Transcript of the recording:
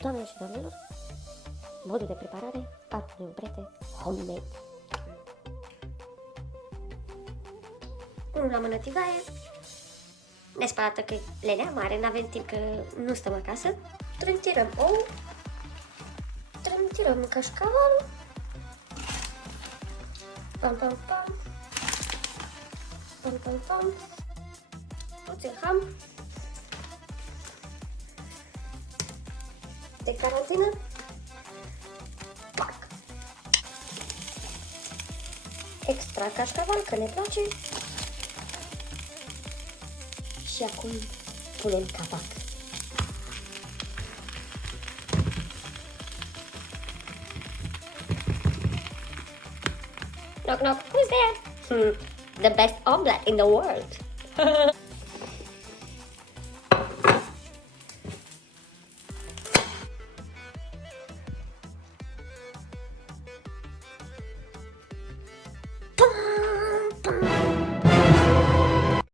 Doamne și domnilor, modul de preparare al unui obrete homemade. Unul la mână tigaie, nespărată că lenea mare, n-avem timp că nu stăm acasă. Trântirăm ou, trântirăm cașcavalul, pam pam pam, pam pam pam, puțin ham, de carantină, pac! Extra cașcaval, că ne place. Și acum punem capac. Knock knock, who's there? The best omelette in the world.